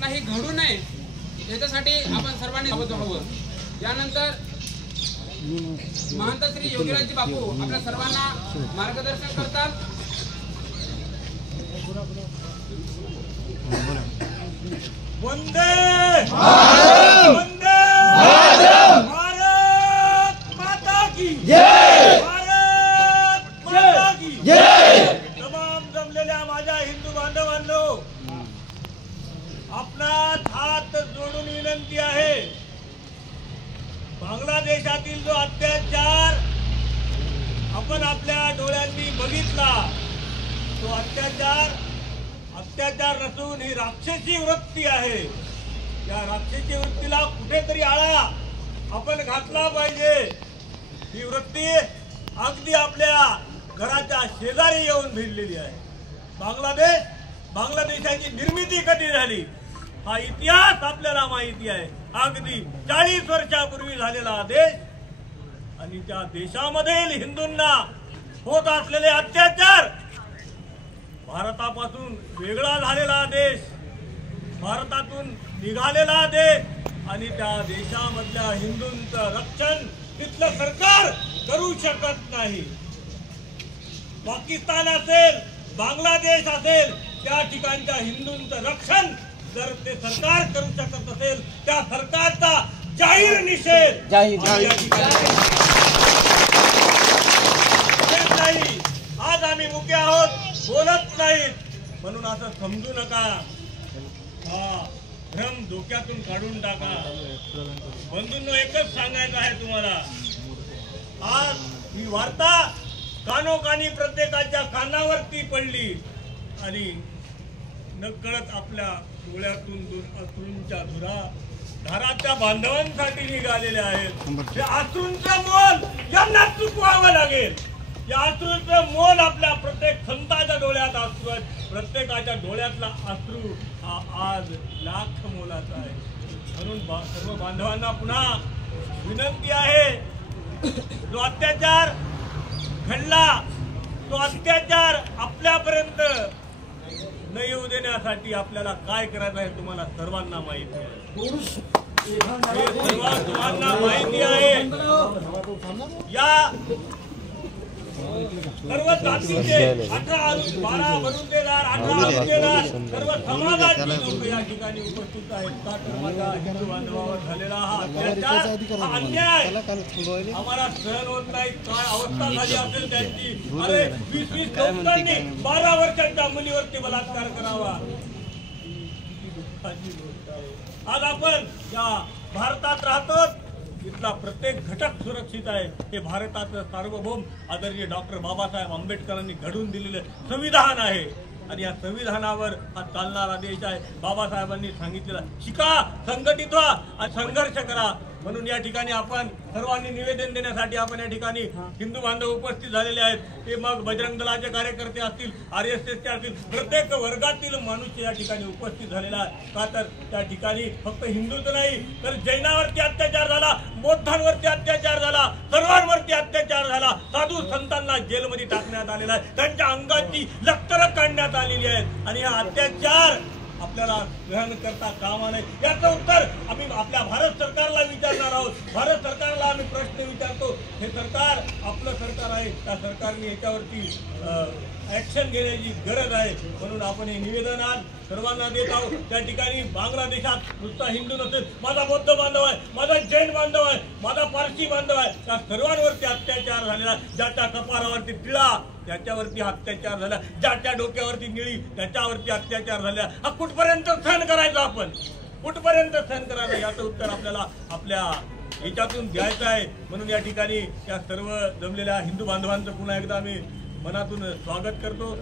कुठलाही घडू नये याच्यासाठी आपण सर्वांनी सोबत हवं। यानंतर महंत श्री योगीराज बापू आपल्या सर्वांना मार्गदर्शन करतात। वंदे भारत, वंदे भारत, भारत माता की जय, भारत माता की जय। तमाम जमलेल्या माझ्या हिंदू बांधवांनो, आपणास हात जोडून विनंती आहे, बांगलादेशातील जो अत्याचार आपण आपल्या डोळ्यांनी बघितला, तो अत्याचार नसून ही राक्षसी वृत्ती आहे। या राक्षसी वृत्तीला कुठेतरी आळा आपण घातला पाहिजे। ही वृत्ती अगदी आपल्या घराच्या शेजारी येऊन भिडलेली आहे। बांगलादेशाची निर्मिती कधी झाली हा इतिहास आपल्याला माहिती आहे। अगदी 40 वर्षापूर्वी झालेला देश आणि त्या देशामधील हिंदूंना होत असलेले अत्याचार, भारतापासून वेगळा झालेला देश, भारतातून निघालेला देश आणि त्या देशामधल्या हिंदूंचं रक्षण तिथलं सरकार करू शकत नाही। पाकिस्तान असेल, बांगलादेश असेल, त्या ठिकाणच्या हिंदूंचं रक्षण जर ते सरकार करू शकत असेल, त्या सरकारचा जाहीर निषेध नाही। आज आम्ही मुके आहोत, बोलत नाहीत म्हणून असं समजू नका। हा भ्रम डोक्यातून काढून टाका। बंधूंनो, एकच सांगायचं आहे तुम्हाला, आज ही वार्ता कानोकानी प्रत्येकाच्या कानावरती पडली आणि नकळत आपल्या डोळ्यातून अश्रूंच्या धाराच्या बांधवांसाठी निघालेल्या आहेत। या अश्रूंचं मोल यांना चुकवावं लागेल। या अश्रूचं मोल आपल्या प्रत्येक संताच्या डोळ्यात अश्रू आहेत। प्रत्येकाच्या डोळ्यातला अश्रू हा आज लाख मोलाचा आहे। म्हणून सर्व बांधवांना पुन्हा विनंती आहे, जो अत्याचार घडला, तो अत्याचार आपल्यापर्यंत न येऊ देण्यासाठी आपल्याला काय करायचं आहे तुम्हाला सर्वांना माहिती आहे। सर्वांना माहिती आहे, या सर्व जातीचे 18-12 बरुंदेदार, 18 बरुंदेदार सर्व समाजाची लोक या ठिकाणी उपस्थित आहेत। का तर माझ्या हिंदू बांधवावर झालेला हा अत्याचार, हा अन्याय आम्हाला सहन होत नाही। काय अवस्था झाली असेल त्यांची। अरे 20-20 लोकांनी 12 वर्षांच्या मुलीवरती बलात्कार करावा। आज आपण या भारतात राहतो, इथला प्रत्येक घटक सुरक्षित आहे। हे भारताचं सार्वभौम आदरणीय डॉक्टर बाबासाहेब आंबेडकरांनी घडवून दिलेले संविधान आहे आणि या संविधानावर हा चालणारा देश आहे। बाबासाहेबांनी सांगितलेलं, शिका, संघटित व्हा आणि संघर्ष करा। म्हणून या ठिकाणी आपण सर्वांनी निवेदन देण्यासाठी आपण या ठिकाणी हिंदू बांधव उपस्थित झालेले आहेत। ते मग बजरंग दलाचे कार्यकर्ते असतील, RSSचे असतील, प्रत्येक वर्गातील मनुष्य या ठिकाणी उपस्थित झालेला आहे। का तर त्या ठिकाणी फक्त हिंदूच नाही तर जैनावरती अत्याचार झाला, बौद्धांवरती अत्याचार झाला, सर्वांवरती अत्याचार झाला। साधू संतांना जेलमध्ये टाकण्यात आलेला आहे, त्यांच्या अंगाची लष्करं काढण्यात आलेली आहेत आणि हा अत्याचार आपल्याला ग्रहण करता कामा नये। याचं उत्तर आम्ही आपल्या भारत सरकारला विचारणार आहोत। भारत सरकारला आम्ही प्रश्न विचारतो, हे सरकार आपलं सरकार आहे, त्या सरकारने याच्यावरती ऍक्शन घेण्याची गरज आहे। म्हणून आपण हे निवेदन आज सर्वांना देत आहोत। त्या ठिकाणी बांगलादेशात नुसता हिंदू नसेल, माझा बौद्ध बांधव आहे, माझा जैन बांधव आहे, माझा पारसी बांधव आहे, त्या सर्वांवरती अत्याचार झालेला। ज्याच्या कपारावरती टिळा त्याच्यावरती अत्याचार झाला, ज्याच्या डोक्यावरती निळी त्याच्यावरती अत्याचार झाला। हा कुठपर्यंत सहन करायचा, आपण कुठपर्यंत सहन करायचं, याचं उत्तर आपल्याला आपल्या याच्यातून द्यायचं आहे। म्हणून या ठिकाणी या सर्व जमलेल्या हिंदू बांधवांचं पुन्हा एकदा आम्ही मनातून स्वागत करतो।